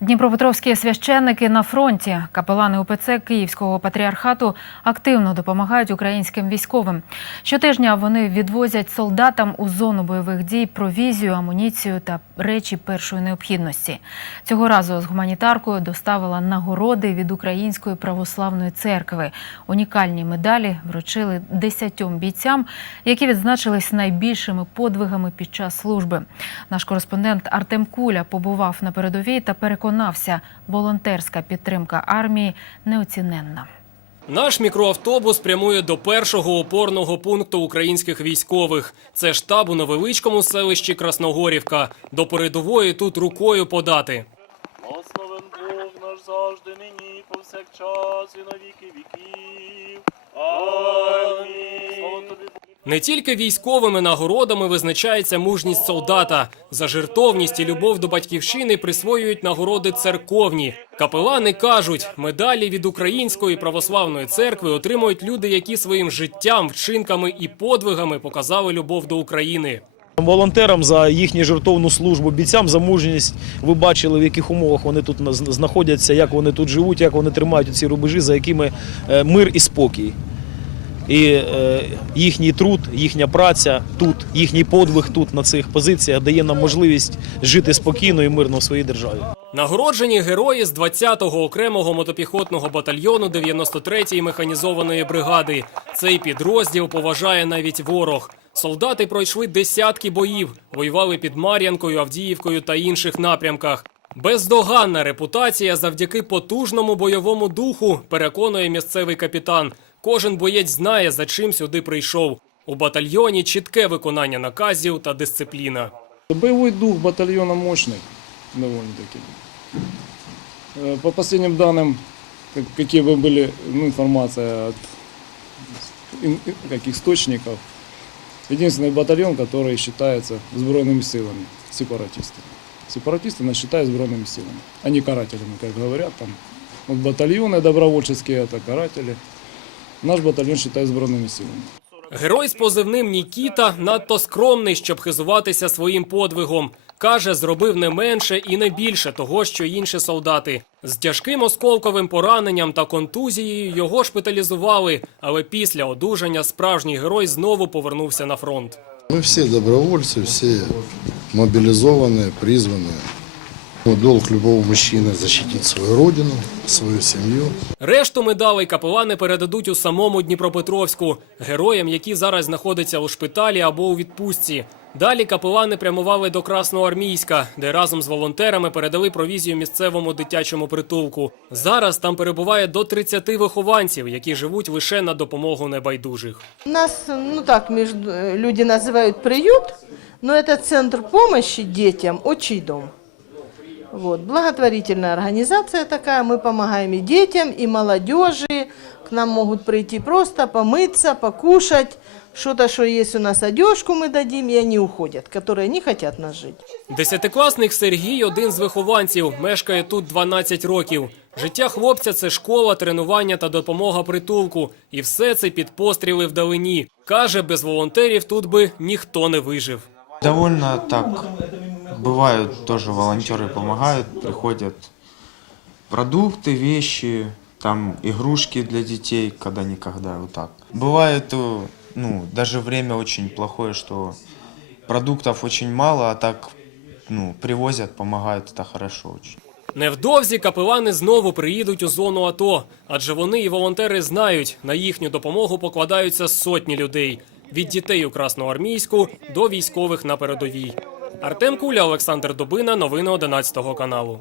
Дніпропетровські священники на фронті. Капелани УПЦ Київського патріархату активно допомагають українським військовим. Щотижня вони відвозять солдатам у зону бойових дій провізію, амуніцію та речі першої необхідності. Цього разу з гуманітаркою доставила нагороди від Української православної церкви. Унікальні медалі вручили десятьом бійцям, які відзначились найбільшими подвигами під час служби. Наш кореспондент Артем Куля побував на передовій та переконався, волонтерська підтримка армії неоціненна. Наш мікроавтобус прямує до першого опорного пункту українських військових. Це штаб у невеличкому селищі Красногорівка. До передової тут рукою подати. Благословен Бог наш завжди, нині, повсякчас і на віки віків. Амінь. Слава тобі. Не тільки військовими нагородами визначається мужність солдата. За жертовність і любов до батьківщини присвоюють нагороди церковні. Капелани кажуть, медалі від Української православної церкви отримують люди, які своїм життям, вчинками і подвигами показали любов до України. Волонтерам за їхню жертовну службу, бійцям за мужність. Ви бачили, в яких умовах вони тут на- знаходяться, як вони тут живуть, як вони тримають ці рубежі, за якими е, мир і спокій. І е, їхній труд, їхня праця тут, їхній подвиг тут на цих позиціях дає нам можливість жити спокійно і мирно в своїй державі. Нагороджені герої з 20-го окремого мотопіхотного батальйону 93-ї механізованої бригади. Цей підрозділ поважає навіть ворог. Солдати пройшли десятки боїв, воювали під Мар'янкою, Авдіївкою та інших напрямках. Бездоганна репутація завдяки потужному бойовому духу, переконує місцевий капітан. Кожен боєць знає, за чим сюди прийшов. У батальйоні чітке виконання наказів та дисципліна. Боевой дух батальона мощный довольно-таки. Э, По последним данным, как- какие бы были ну, информация от ин- как источников, единственный батальон, который считается сбройными силами, сепаратисты. Сепаратисты нас считают сбройными силами, а не карателями, как говорят там. Вот батальоны добровольческие это каратели. Наш батальон считают сбройными силами. Герой з позивним Нікіта надто скромний, щоб хизуватися своїм подвигом. Каже, зробив не менше і не більше того, що інші солдати. З тяжким осколковим пораненням та контузією його шпиталізували, але після одужання справжній герой знову повернувся на фронт. Мы все добровольцы, все мобилизованные, призванные. Ну, Долг любого мужчины защитить свою родину, свою семью. Решту медалей капелани передадуть у самому Дніпропетровську героям, які зараз знаходяться у шпиталі або у відпустці. Далі капелани прямували до Красноармійська, де разом з волонтерами передали провізію місцевому дитячому притулку. Зараз там перебуває до 30 вихованців, які живуть лише на допомогу небайдужих. Нас, ну так, между, э, люди называют приют, но это центр помощи детям, отчий дом. Вот, благотворительная организация такая, мы помогаем и детям, и молодежи. К нам могут прийти просто помыться, покушать, что-то, что есть у нас, одежку мы дадим, и они уходят, которые не хотят нас жить. Десятикласник Сергій один з вихованців, мешкає тут 12 років. Життя хлопця це школа, тренування та допомога притулку. І все це під постріли вдалині. Каже, без волонтерів тут би ніхто не вижив. Довольно так. Бывают тоже волонтеры помогают, приходят продукты, вещи, там игрушки для детей, когда никогда, вот так. Бывает, э, ну, даже время очень плохое, что продуктов очень мало, а так, ну, привозят, помогают, это хорошо очень. Невдовзі капелани знову приїдуть у зону АТО, адже вони і волонтери знають, на їхню допомогу покладаються сотні людей від дітей у Красноармійську до військових на передовій. Артем Куля, Олександр Дубина, новини 11 каналу.